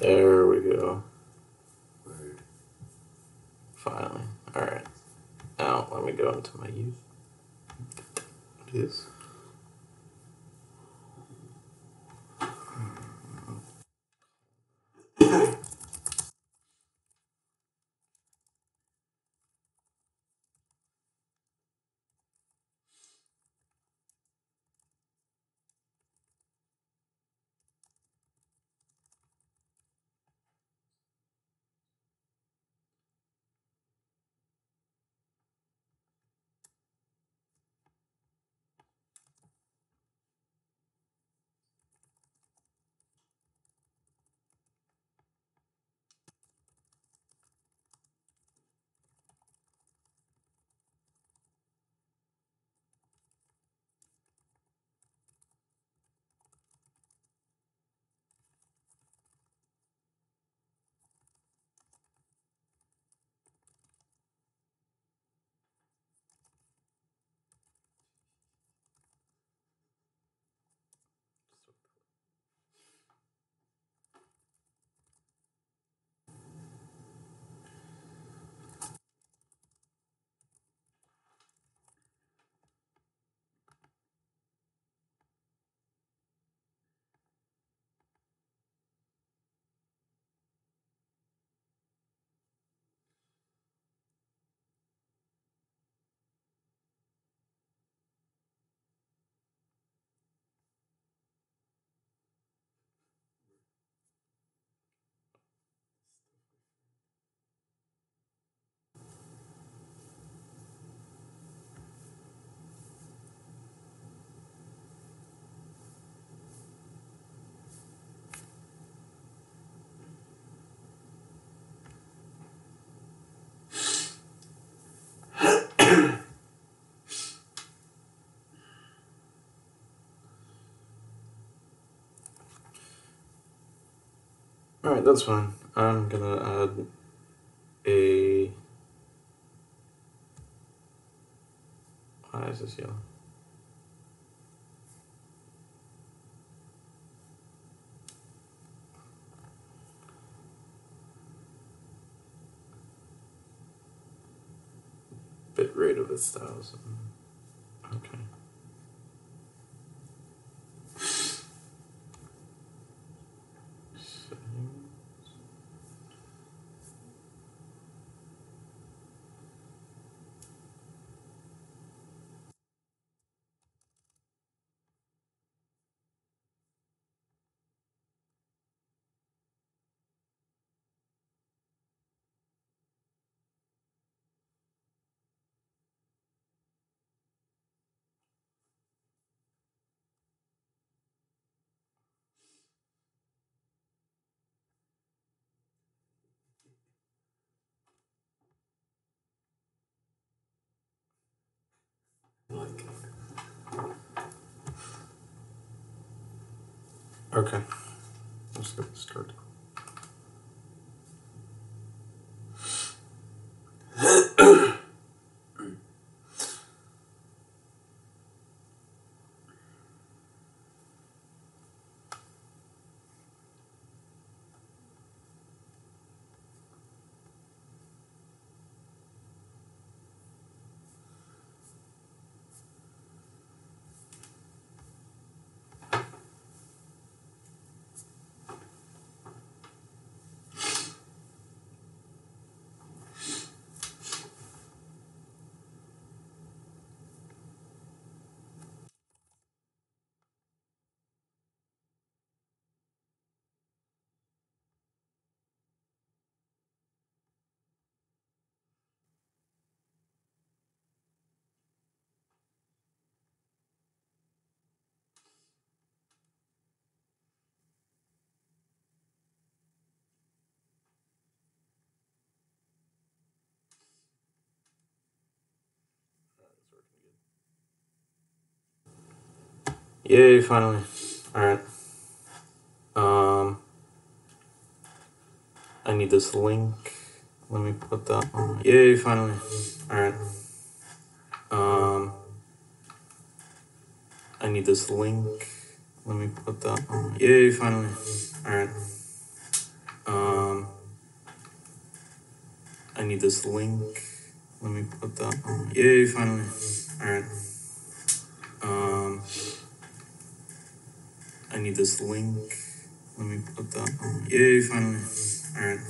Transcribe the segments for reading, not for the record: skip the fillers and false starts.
There we go. Finally. Alright. Now let me go into my use. This. Alright, that's fine. I'm gonna add a... Why is this yellow? Bit rate of 1,000. Okay. Okay, let's get this started. Yay, finally. Alright. I need this link. Let me put that on. Yay, finally. Alright. I need this link. Let me put that on. Yay, finally. Alright. need this link. Let me put that on. Yay, finally. Alright. I need this link. Let me put that on. Yay, finally. Alright.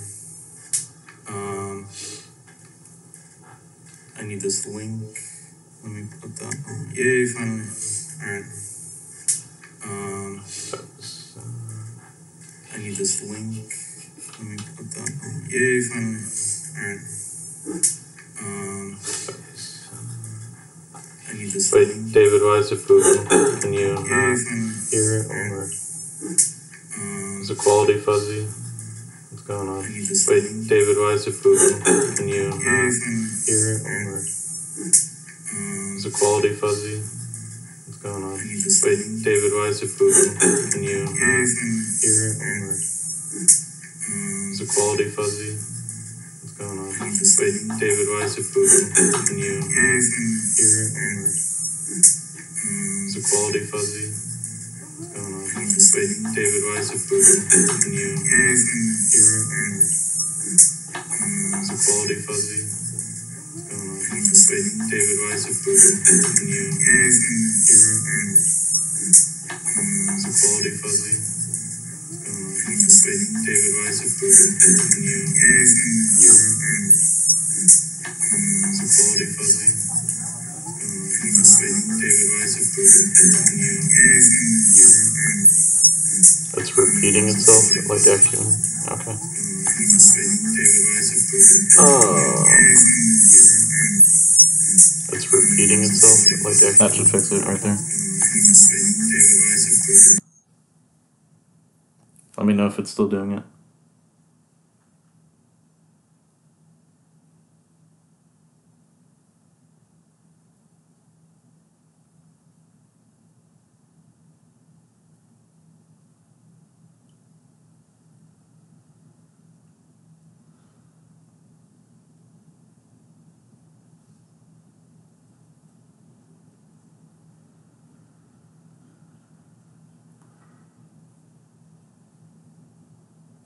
I need this link. Let me put that on. Yay, finally. Alright. I need this link. Let me put that on. Yay, finally. Alright. I need this Wait, link. David, why is it moving? Can you not hear it? Or is the quality fuzzy? What's going on? Wait, David, why is it moving? Can you not hear it? Or is the quality fuzzy? What's going on? Wait, David, why is it moving? Can you not hear it? Or is the quality fuzzy? What's going on? Wait, David, why is it moving? Can you not hear it? Or is the quality fuzzy? What's going on? Wait, David, why is it moving? Can you not hear it? Or is the quality fuzzy? What's going on? Wait, David, why is it moving? Can you not hear it? Or is the quality fuzzy? What's going on? Wait, David, why is it moving? Can you not hear it? Is the quality fuzzy? Wait, David, why is it moving? Can you hear it? That's repeating itself, like echoing. Okay. David, why is it moving? It's repeating itself, like echoing. That should fix it right there. David, why is it moving? Let me know if it's still doing it.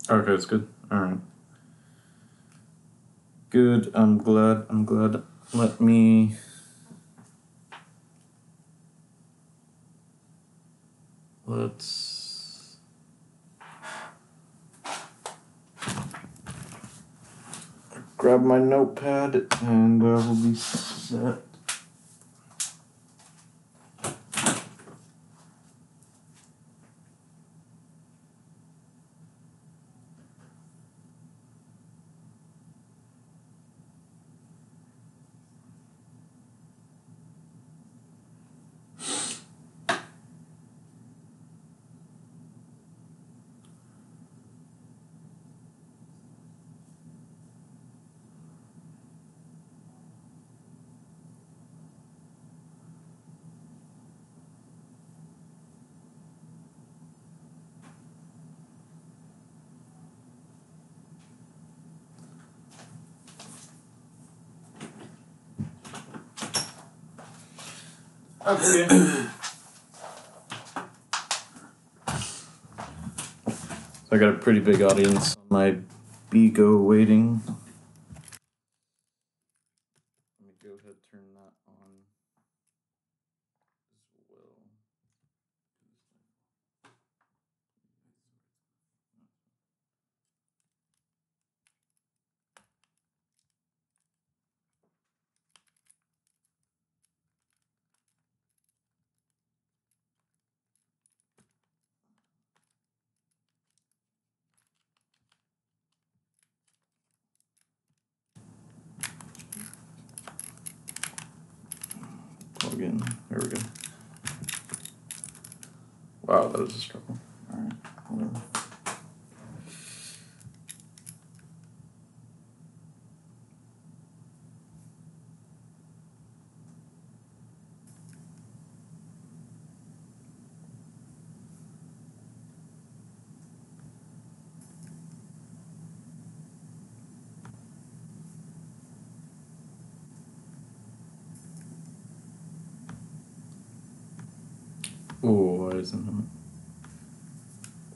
Okay, it's good. Alright. Good, I'm glad. Let me... Let's... grab my notepad and we'll be set. Okay. I got a pretty big audience on my Bigo waiting. Let me go ahead and turn that on as well. Plug in. There we go. Wow, that was a struggle. Alright, whatever. Oh, why isn't it?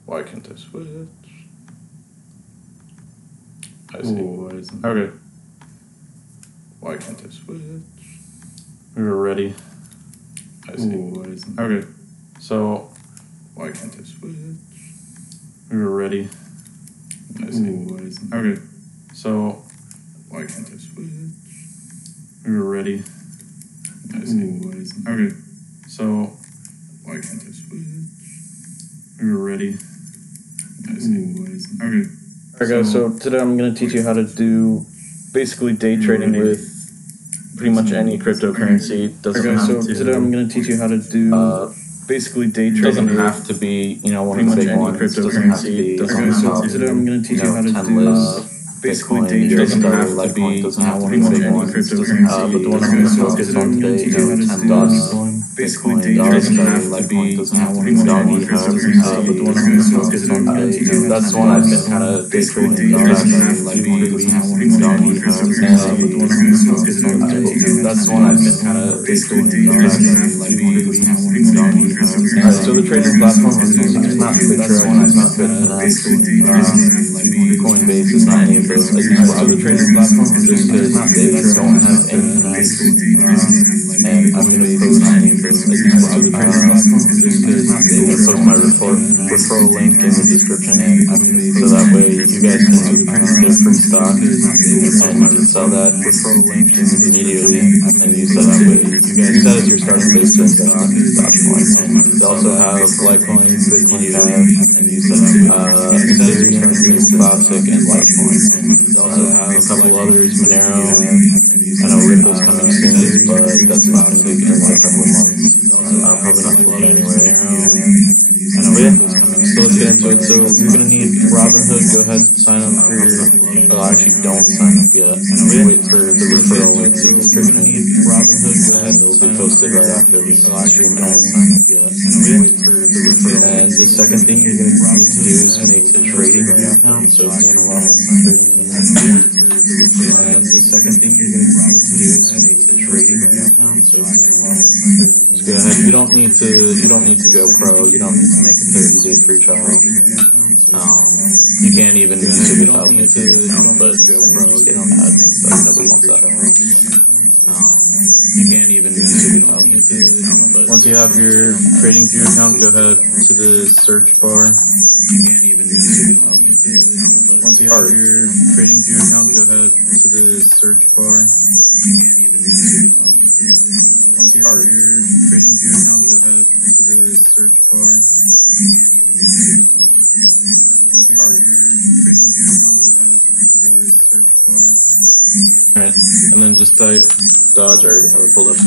Why can't I switch? I see. Oh, why isn't it? Okay. can't I switch? We were ready. I see. Ooh, okay, so why can't I switch? We were ready. I see. Ooh, okay, so why can't I switch? We were ready. I see. Ooh, okay, so why can't I switch? We were ready. I see. Ooh, okay. Alright guys, so today I'm going to teach you how to do basically day trading with pretty much any cryptocurrency. Today I'm going to teach you how to do basically day trading. Doesn't have to be, you know, one of the big ones. Cryptocurrency. Today I'm going to teach you how to do basically day trading. Doesn't have to be, you know, one of the big ones. But the one I'm going to focus on today, you know, $10. Basically day trading doesn't have to be, you know, one of the big ones. But the one I'm going to focus on today, you know, that's the one I've been kind of day trading the past 2 weeks. But the one I'm going to focus on today, that's the one I've been kind of day trading the past 2 weeks. Alright, so the trading platform I'm using is not Bitcoin, it's not Bitfinex, Coinbase, it's not any of those. I use other trading platforms just because they don't have any Bitfinex, and I'm going to post any of those. I use other trading platforms just because I'm going to post my referral link in the description, so that way you guys can get free stock and you can sell that referral link immediately and use that way. You guys set as your starting base to invest in Dogecoin. And they also have Litecoin, Bitcoin Cash, and use that Ethereum, Classic, and Litecoin. They also have a couple others, Monero. I know Ripple's coming soon, but that's not big in like a couple of months. Probably not till January. But yeah, so let's get into it. So you're going to need Robinhood. Go ahead, sign up for actually don't sign up yet. Wait for the referral link in the description. And it'll be posted right after this stream ends. And the second thing you're going to need to do is make a trading view account. So if you want to trading view. And the second thing you're going to need to do is make a trading view account. So if you want to just go ahead. You don't need to go pro. You don't need to make a 30-day free trial. You can't even use it without making an account, but just getting ads and stuff. Nobody wants that. You can't even use it without making an account, but once you have your trading view account, go ahead to the search bar. You can't even use it without making an account, but once you have your trading view account, go ahead to the search bar. You can't even use it without making an account, but once you have your trading view account, go ahead to the search bar. You can't even use it without making an account, but once you have your trading view account, go ahead to the search bar. Alright, and then just type Dodge. I already have it pulled up.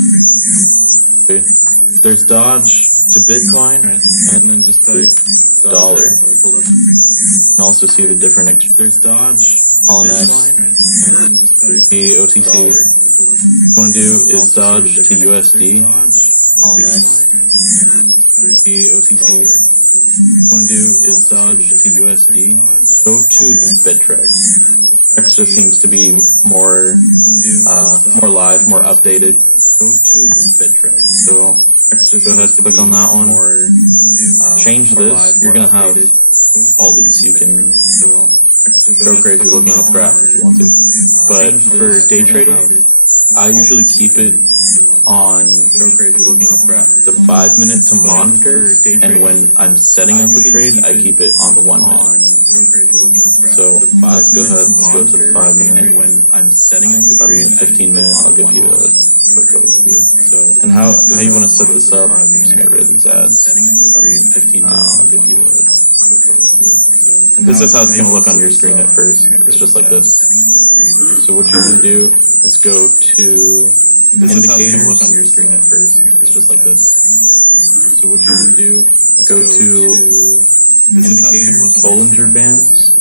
Okay. There's Dodge to Bitcoin, and then just type dollar. You can also see the different. There's Dodge, Polynex, and then just type the OTC. What you want to do is Dodge to USD, Polynex, and then just type the OTC. What you want to do is Dodge to USD. Go to the Bittrex. Bittrex just seems to be more live, more updated. Go to the Bittrex. So go ahead, click on that one. Change this. You're gonna have all these. You can go crazy looking at the graph if you want to. But for day trading, I usually keep it on the 5 minute to monitor, and when I'm setting up a trade, I keep it on the 1 minute. So let's go ahead, let's go to the 5 minute, and when I'm setting up a trade, 15 minutes, I'll give you a quick overview. And how you want to set this up, I'm just get rid of these ads. 15 minutes, I'll give you a quick overview. And this is how it's going to look on your screen at first. It's just like this. So what you're going to do is go to indicators. Look on your screen at first. It's just like this. So what you're going to do is go to indicators, Bollinger Bands,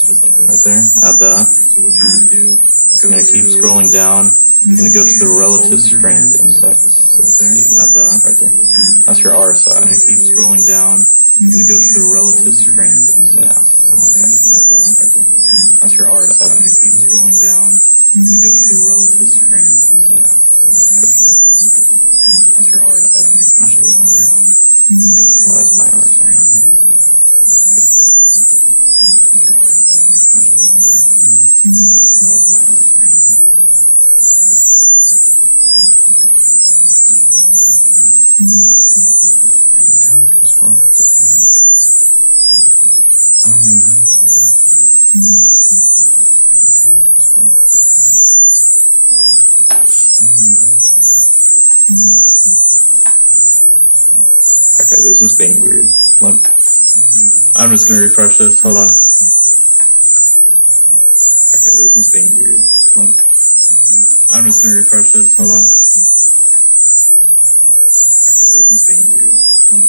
right there. Add that. So what you're going to do is you're going to keep scrolling down. You're going to go to the relative strength index. So let's see. Add that right there. That's your RSI. You're going to keep scrolling down. You're going to go to the relative strength index. Add that right there. That's your RSI. You're going to keep scrolling down. You're going to go to the relative strength index. Add that right there. That's your RSI. You're going to keep scrolling down. Why is my RSI not here? That's your RSI. You're going to keep scrolling down. Why is my RSI not here? Okay, this is being weird. Look, I'm just gonna refresh this. Hold on. Okay, this is being weird. Look, I'm just gonna refresh this. Hold on. Okay, this is being weird. Look,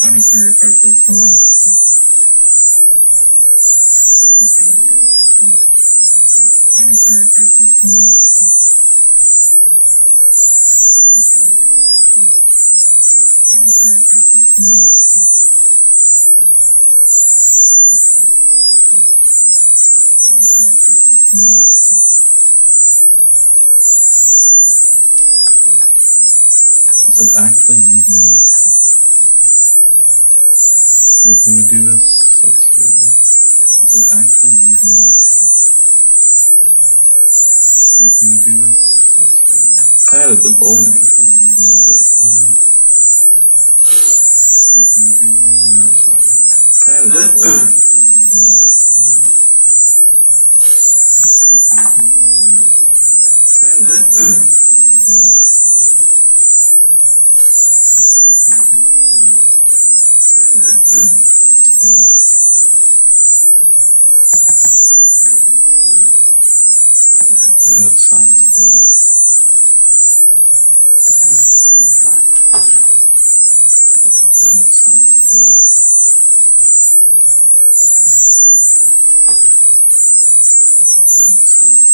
I'm just gonna refresh this. Hold on. Okay, this is being weird. Look, I'm just gonna refresh this. Hold on. Okay, this is being weird. Look, I'm just gonna refresh this. Hold on. Okay, this is being weird. Look, I'm just gonna refresh this. Hold on. Is it actually making me do this? Let's see. Is it actually making me do this? Let's see. I added the Bollinger Bands, but making me do this. RSI. I added the Bollinger Bands, but making me do this. RSI. I added the Bollinger Bands. Good, sign off. Good, sign off. Good, sign off. Good, sign off.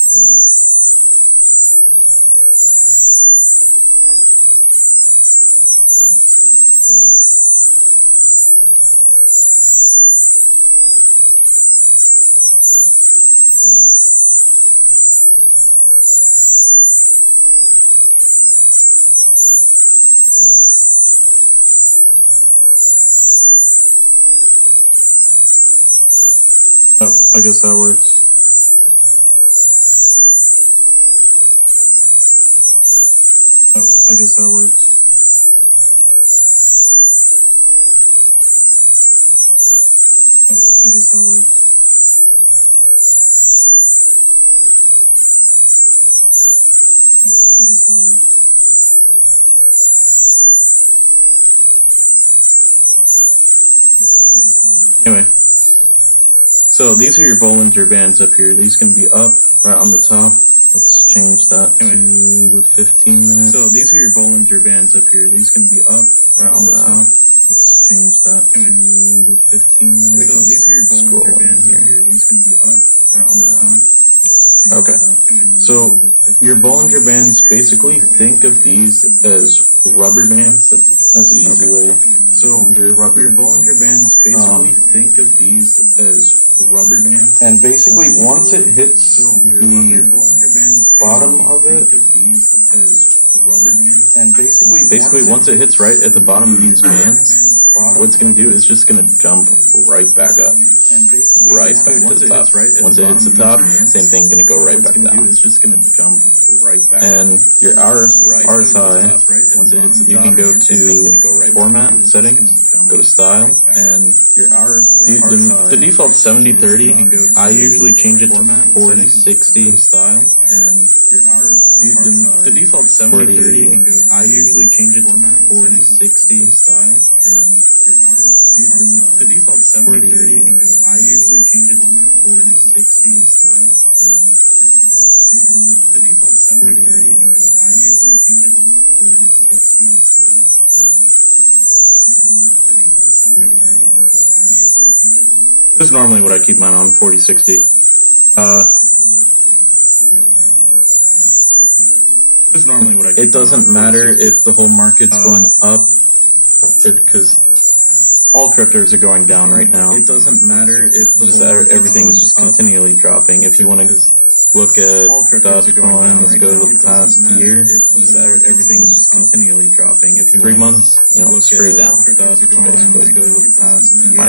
Oh, I guess that works. And just for the sake of... Oh, I guess that works. Oh, I guess that works. Oh, I guess that works. Anyway. So these are your Bollinger Bands up here. These can be up right on the top. Let's change that to the 15 minute. So these are your Bollinger Bands up here. These can be up right on the top. Let's change that to the 15 minute. So these are your Bollinger Bands up here. These can be up right on the top. Let's change that. So your Bollinger Bands, basically think of these as rubber bands. That's the easy way. So your Bollinger Bands, basically think of these as rubber bands. And basically once it hits the bottom of it, and basically once it hits right at the bottom of these bands, what it's going to do is just going to jump right back up. Right back to the top. Once it hits the top, same thing, going to go right back down. It's just going to jump right back. And your RSI, once it hits the top, you can go to format settings, go to style, and your RSI. The default 70-30. I usually change it to 40-60 style, and your RSI. The default 70-30. I usually change it to 40-60 style, and your RSI. The default 70-30. I usually change it to 40-60 style, and your RSI. The default 70-30. I usually change it to 40-60 style, and your RSI. The default 70-30. I usually change it to. This is normally what I keep mine on, 40-60. This is normally what I keep. It doesn't matter if the whole market's going up, because all cryptos are going down right now. It doesn't matter if everything is just continually dropping. If you want to look at Dogecoin, let's go to the past year. Everything is just continually dropping. If you 3 months, straight down. Dogecoin, let's go to the past year.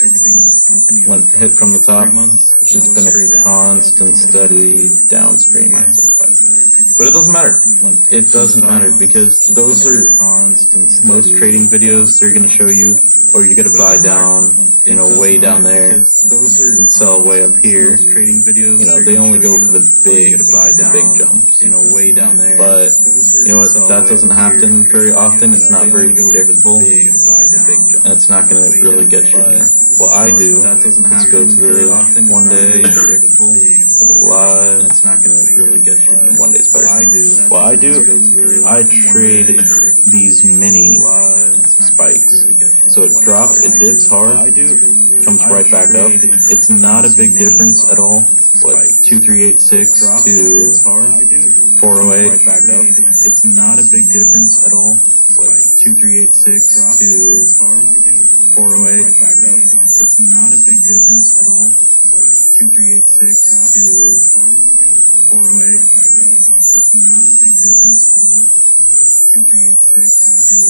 Everything is just continually when it hit from the top, it's just been a constant, steady downstream. But it doesn't matter. It doesn't matter because those are constant. Most trading videos, they're going to show you or you got to buy down, way down there and sell way up here. They only go for the big jumps. Way down there. But you know what? That doesn't happen very often. It's not very predictable, and it's not going to really get you there. What I do, let's go to the 1 day, go to live. It's not going to really get you. 1 day's better. What I do, I trade these mini spikes. So it drops, it dips hard, comes right back up. It's not a big difference at all. What, 2386 to 408 back up. It's not a big difference at all. What, 2386 to 408 back up. It's not a big difference at all. What, 2386 to 408 back up. It's not a big difference at all. What, 2386 to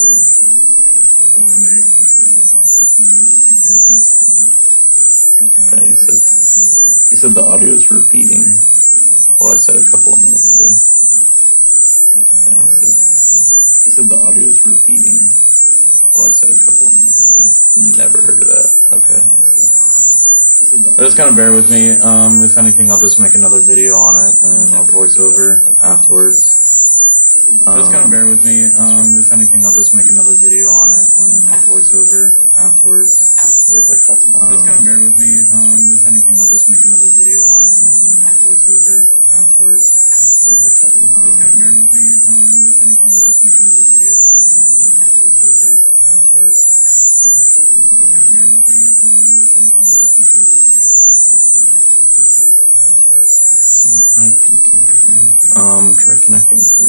408 back up. It's not a big difference at all. Okay, he said the audio is repeating what I said a couple of minutes ago. Okay, he said the audio is repeating what I said a couple of minutes ago. Never heard of that. Okay. Just kind of bear with me. If anything, I'll just make another video on it and I'll voice over afterwards. Just kind of bear with me. If anything, I'll just make another video on it and I'll voice over afterwards. You have like hotspot. Just kind of bear with me. If anything, I'll just make another video on it and I'll voice over afterwards. You have like hotspot. Just kind of bear with me. If anything, I'll just make another video on it and I'll voice over afterwards. You have like hotspot. Just kind of bear with me. If anything, I'll just make another video on it and I'll voice over afterwards. IP can't confirm. Try connecting to.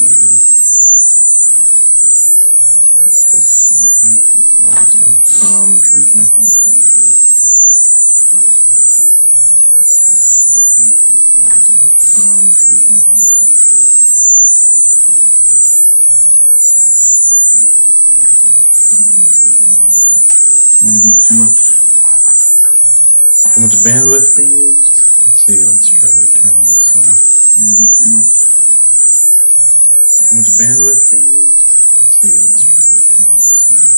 Just IP can't confirm. Try connecting to. Just IP can't confirm. Try connecting to. Maybe too much bandwidth being used. Let's see. Let's try turning this off. Maybe too much bandwidth being used. Let's see. Let's try turning this off.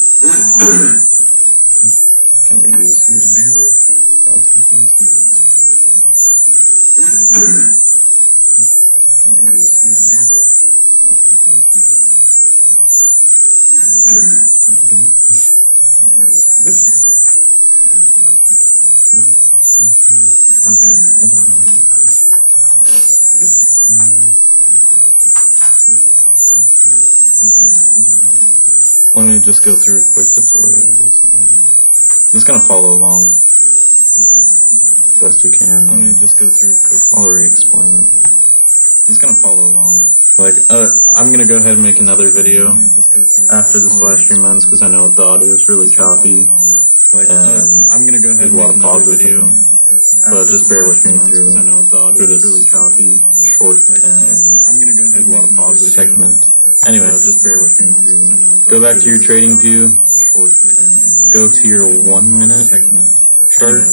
Can we use here? Bandwidth being used. Dad's computer. Let's see. Let's try turning this off. Can we use here? Bandwidth being used. Dad's computer. Let's see. Let's try turning this off. What are you doing? Can we use which bandwidth? You got like 23. Okay, it doesn't matter. Which okay, it doesn't matter. Let me just go through a quick tutorial with this and then just kind of follow along. Best you can. Let me just go through a quick tutorial. I'll re-explain it. Just kind of follow along. Like, I'm gonna go ahead and make another video after this live stream ends because I know the audio is really choppy. And I'm gonna go ahead and make another video, but just bear with me through this really choppy, short, and I'm gonna go ahead and make another segment. Anyway, just bear with me through. Go back to your trading view. Go to your 1 minute segment chart.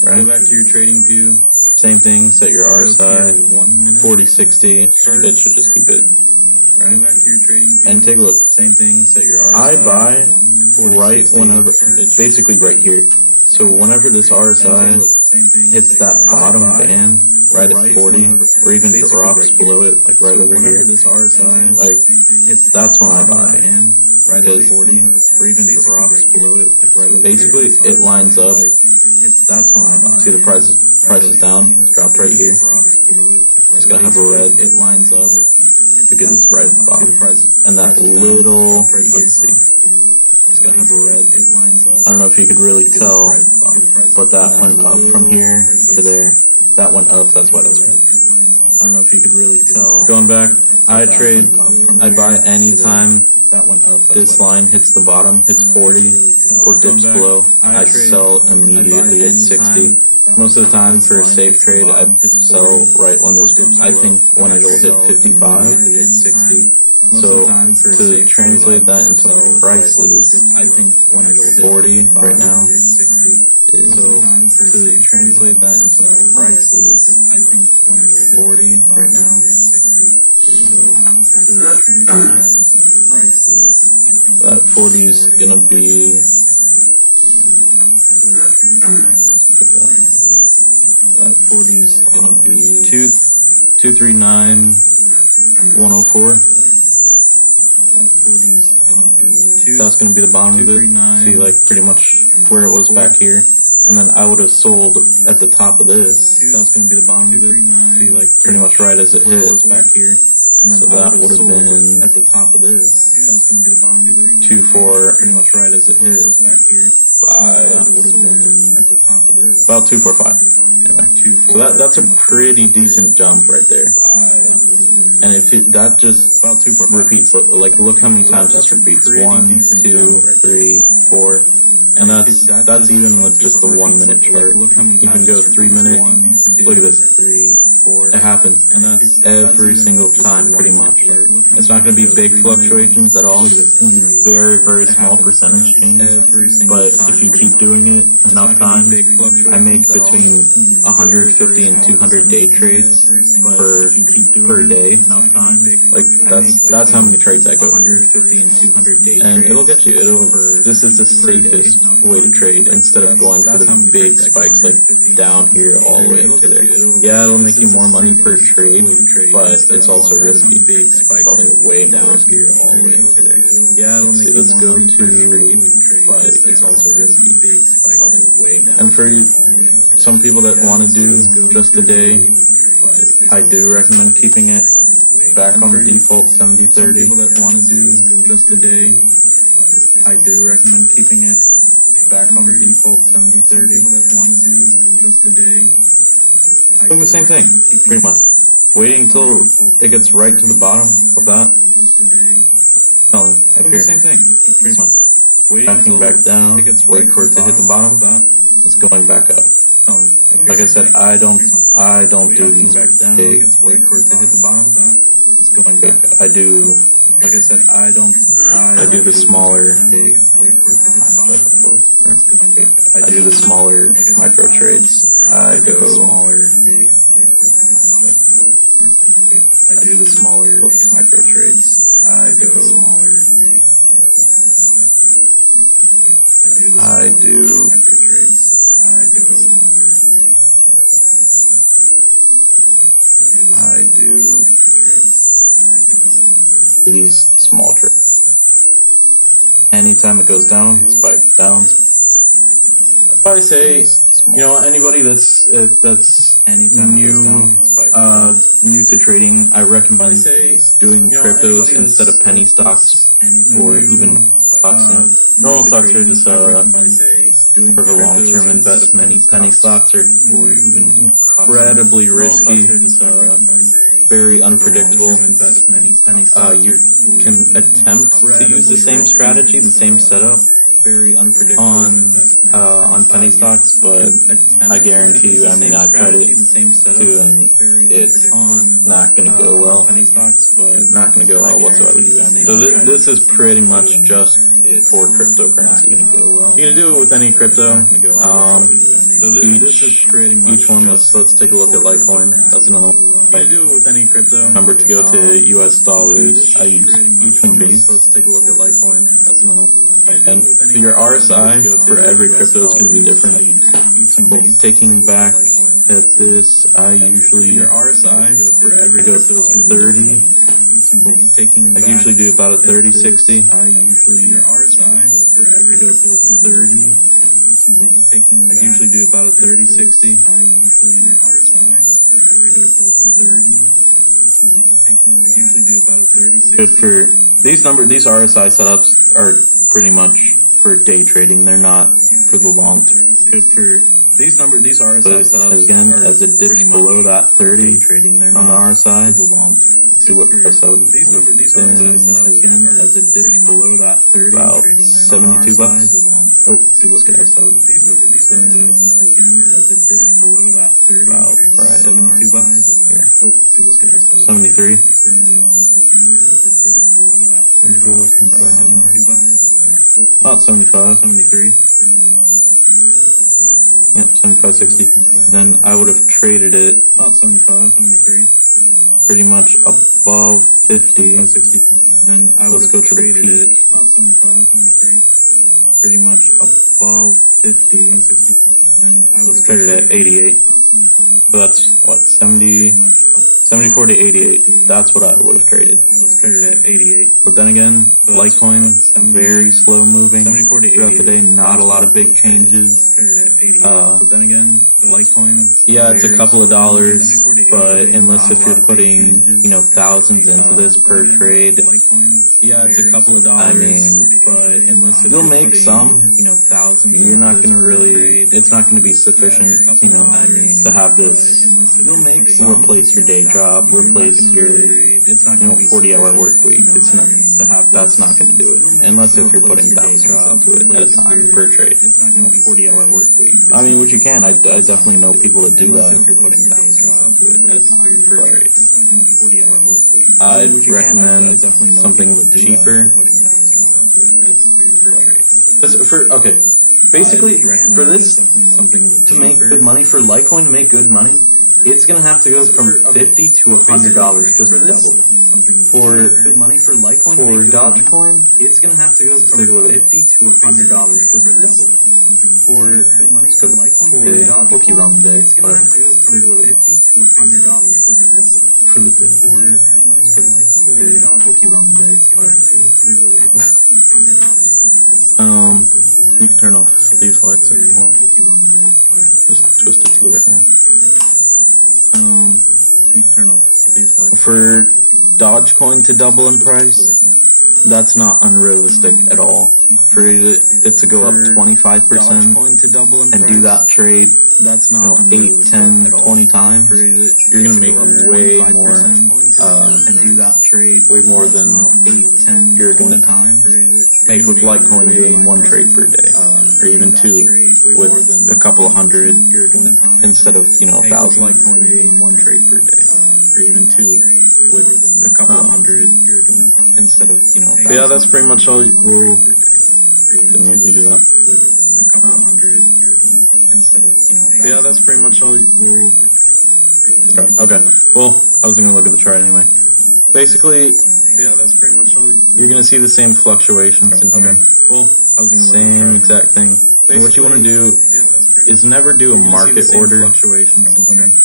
Right. Go back to your trading view. Same thing. Set your RSI 4060. It should just keep it. Right. Go back to your trading view. And take a look. Same thing. Set your RSI. I buy right whenever, basically right here. So whenever this RSI hits that bottom band, right at 40, or even drops below it, like right over here, like that's when I buy. Right at 40, or even drops below it, like right over here. Basically, it lines up. That's when I buy. See the price is down. It's dropped right here. It's gonna have a red. It lines up because it's right at the bottom. And that little, let's see. It's gonna have a red. It lines up. I don't know if you could really tell, but that went up from here to there. That went up. That's why that's red. I don't know if you could really tell. Going back, I trade. I buy anytime that went up. This line hits the bottom, hits 40, or dips below. I sell immediately at 60. Most of the time, for a safe trade, I sell right when this. I think when it'll hit 55, it's 60. So to translate that into prices, I think when it'll hit 40 right now is so to translate that into prices, I think when it'll hit 40 right now so to translate that into prices, I think that 40 is gonna be Let's put that right. That 40 is gonna be 239,104. That 40 is gonna be that's gonna be the bottom of it. See, like pretty much where it was back here. And then I would have sold at the top of this. That's gonna be the bottom of it. See, like pretty much right as it hit back here. And then so that would have been at the top of this. That's gonna be the bottom of it. 2.4, pretty much right as it hit back here. That would have been at the top of this. About 2.45. Anyway, so that's a pretty decent jump right there. And if that just about repeats, like look how many times this repeats. 1, 2, 3, 4. And that's even with just the 1 minute chart. You can go 3 minutes. Look at this. 3, 4. It happens. And that's every single time, pretty much. It's not going to be big fluctuations at all. Very, very small percentage changes. But if you keep doing it enough times, I make between 150 and 200 day trades per day. Like that's how many trades I go. 150 and 200 day trades. And it'll get you. This is the safest way to trade instead of going for the big spikes like down here all the way up to there. Yeah, it'll make you more money per trade, but it's also risky. It's also way more risky all the way up to there. Yeah, it'll make you more money per trade, but it's also risky. And for some people that want to do just a day, I do recommend keeping it back on the default 70-30. People that want to do just a day, I do recommend keeping it back on the default 70-30. People that want to do just a day, doing the same thing, pretty much. Waiting until it gets right to the bottom of that. Selling up here. Same thing, pretty much. Backing back down, wait for it to hit the bottom of that. It's going back up. Like I said, I don't do these big. Wait for it to hit the bottom of that. It's going back up. I do. Like I said, I do the smaller. I do the smaller micro trades. I do the smaller micro trades. I do smaller. I do micro trades. I do smaller. I do micro trades. I do smaller. These small trades. Anytime it goes down, spike down. That's why I say, anybody that's new to trading, I recommend doing cryptos instead of penny stocks or even stocks. Normal stocks are just sort of a long-term investment. Penny stocks are even incredibly risky, very unpredictable. You can attempt to use the same strategy, the same setup on penny stocks, but I guarantee you, I tried it too, and it's not going to go well. Not going to go well whatsoever. So this is pretty much just for cryptocurrency. You can do it with any crypto. Each one. Let's take a look at Litecoin. That's another one. You can do it with any crypto. Remember to go to US dollars. I use Coinbase. Let's take a look at Litecoin. That's another one. And your RSI for every crypto is going to be different. Taking back at this, I usually your RSI for every crypto is going to be 30. I usually do about a 30-60. I usually for every crypto is going to be 30. I usually do about a 30-60. I usually your RSI for every crypto is 30. I usually do about a 30-60. Good for these RSI setups are pretty much for day trading. They're not for the long term. Good for these RSI setups. Again, as it dips below that 30 trading, they're not on the RSI. For the long term. Let's see what price I would these RSI again as it dips below that 30 about $72. Oh, see what price I would these again as it dips below that 30 about $72 here. Oh, see what price 73. About 75, 73. Yep, 75, 60. Then I would have traded it about 75, 73. Pretty much above 50, 60. Then I would have go to the peak. About 75, 73. pretty much above 50, 60. Then I was traded at 88. So that's what, 74 to 88. That's what I would have traded. I was traded at 88. But then again, Litecoin, very slow moving throughout the day. Not a lot of big changes. But then again, Litecoin, yeah, it's a couple of dollars. But unless if you're putting, thousands into this per trade, yeah, it's a couple of dollars. I mean, but unless if you'll make some, thousands, you're not gonna really. It's not gonna be sufficient, to have this. You'll make some. Replace your day job. Replace your, 40-hour work week. It's not. That's not gonna do it. Unless if you're putting thousands into it at a time per trade. 40-hour work week. I mean, which you can. I definitely know people that do that. If you're putting thousands into it at a time per trade. 40-hour work week. I'd recommend something cheaper. Basically, for this, to make good money, for Litecoin to make good money, it's gonna have to go from $50 to $100 just to double. For Dogecoin, it's gonna have to go from $50 to $100 just to double. We'll keep it on the day. Whatever. For the day. We'll keep it on the day. Whatever. You can turn off these lights if you want. Just twist it to the right. Yeah. You can turn off these lights. For Dogecoin to double in price, that's not unrealistic at all. For it to go up 25% and do that trade, that's not 8, 10, 20 times, you're gonna make way more. And do that trade way more than 8, 10, you're gonna make with Litecoin doing one trade per day, or even two, with a couple of hundred instead of 1,000. Litecoin doing one trade per day, or even two, with a couple of hundred instead of yeah, that's pretty much all. We'll didn't need to do that. With a couple of hundred instead of yeah, that's pretty much all. We'll okay. Well, I was gonna look at the chart anyway. Basically, yeah, that's pretty much all. You're gonna see the same fluctuations in here. Well, I was gonna look same exact thing. And what you want to do is never do a market order.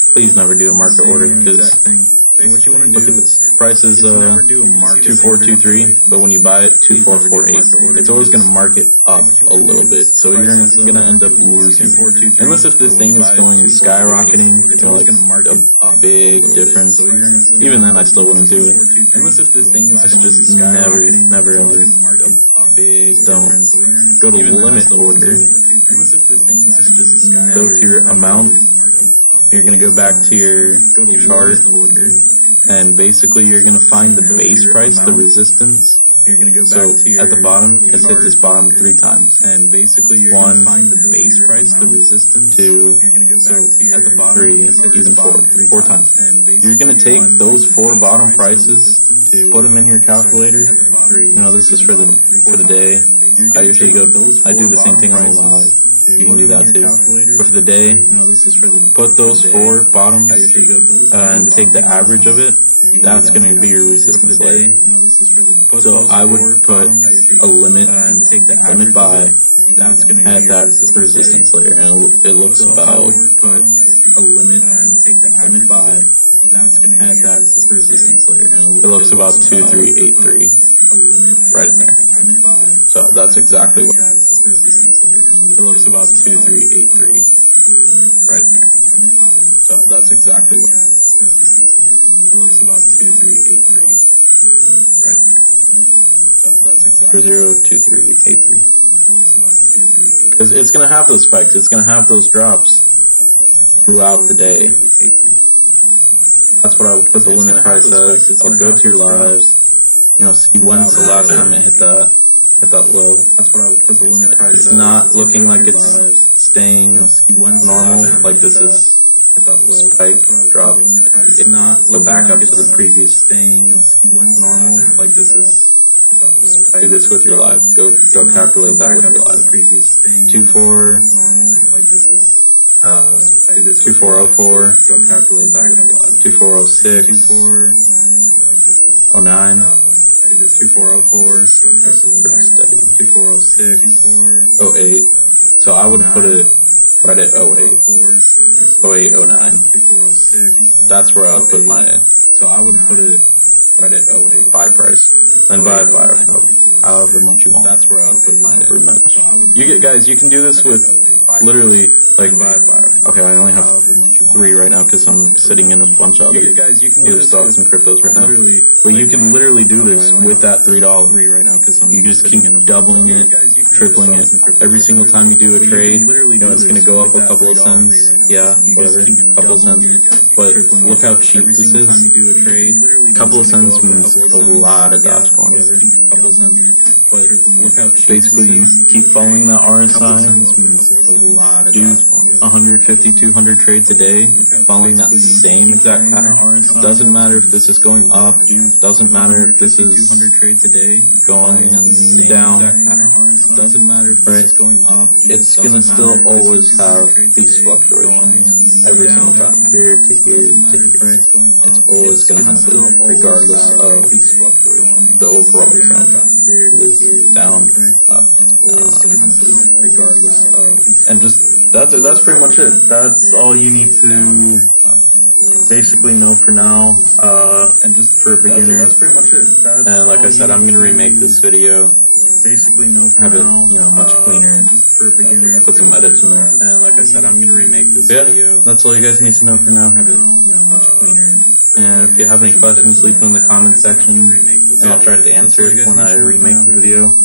Please never do a market order because what you want to do, look at this. Price is 2423, but when you buy it 2448. It's always going to market up a little bit, so you're going to end up losing. Unless if this thing is going skyrocketing, like a big difference. Even then, I still wouldn't do it. Unless if this thing is just never ever. Don't go to limit order. Unless if this thing is just go to your amount. You're going to go back to your chart, and basically you're going to find the base price, the resistance. You're going to go back to your, at the bottom, let's hit this bottom 3 times. And basically you're going to find the base price, the resistance. 2, you're going to go back to your, at the bottom, 3, even 4 times. You're going to take those 4 bottom prices, put them in your calculator. This is for the day. I usually I do the same thing on the live. You can do that too. But for the day, put those 4 bottoms and take the average of it. That's going to be your resistance layer. So I would put a limit buy at that resistance layer, and it looks about a limit buy at that resistance layer, and it looks about 2383 right in there. So that's exactly what that resistance layer, and it looks about 2383 right in there. So that's exactly what that resistance layer, and it looks about 2383 right in there. So that's exactly 02383. Because it's gonna have those spikes, it's gonna have those drops throughout the day. That's what I would put the limit price as. I would go to your lives, see when's the last time it hit that low. That's what I would put the limit price as. It's not looking like it's staying normal, like this is spike, drop. It's not go back up to the previous staying normal, like this is. Do this with your live. Go calculate that with your live. 24 like this is 2404. Go calculate that with your live. 2406. 09, 2404, pretty steady. 2406, 08. So I would put it right at 08. 08, 09. That's where I would put my. So I would put it right at 08. Buy price. Then buy however much you want. That's where I would put my. Guys, you can do this with literally. Like, okay, I only have 3 right now because I'm sitting in a bunch of other stocks and cryptos right now. But you can literally do this with that $3. You just keep doubling it, tripling it. Every single time you do a trade, it's going to go up a couple of cents. Yeah, whatever, a couple of cents. But look how cheap this is. A couple of cents means a lot of Dogecoins. But look how basically you keep following that RSI. Do 150, 200 trades a day, following that same exact pattern. Doesn't matter if this is going up. Doesn't matter if this is going down. Doesn't matter if this is going up. It's gonna still always have these fluctuations every single time, here to here to here. It's always gonna have it, regardless of the overall trend. It is down, up, regardless of, and just that's pretty much it. That's all you need to basically know for now. And just for a beginner. That's pretty much it. And like I said, I'm gonna remake this video. Basically know for have now. It much cleaner. Just for a beginner. Put some edits in there. And like I said, I'm gonna remake this video. That's all you guys need to know for now. Have it much cleaner. And if you have any questions, leave them in the comment section, and I'll try to answer it when I remake the video.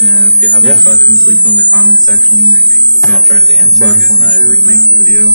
And if you have any questions, leave them in the comment section, and I'll try to answer it when I remake the video.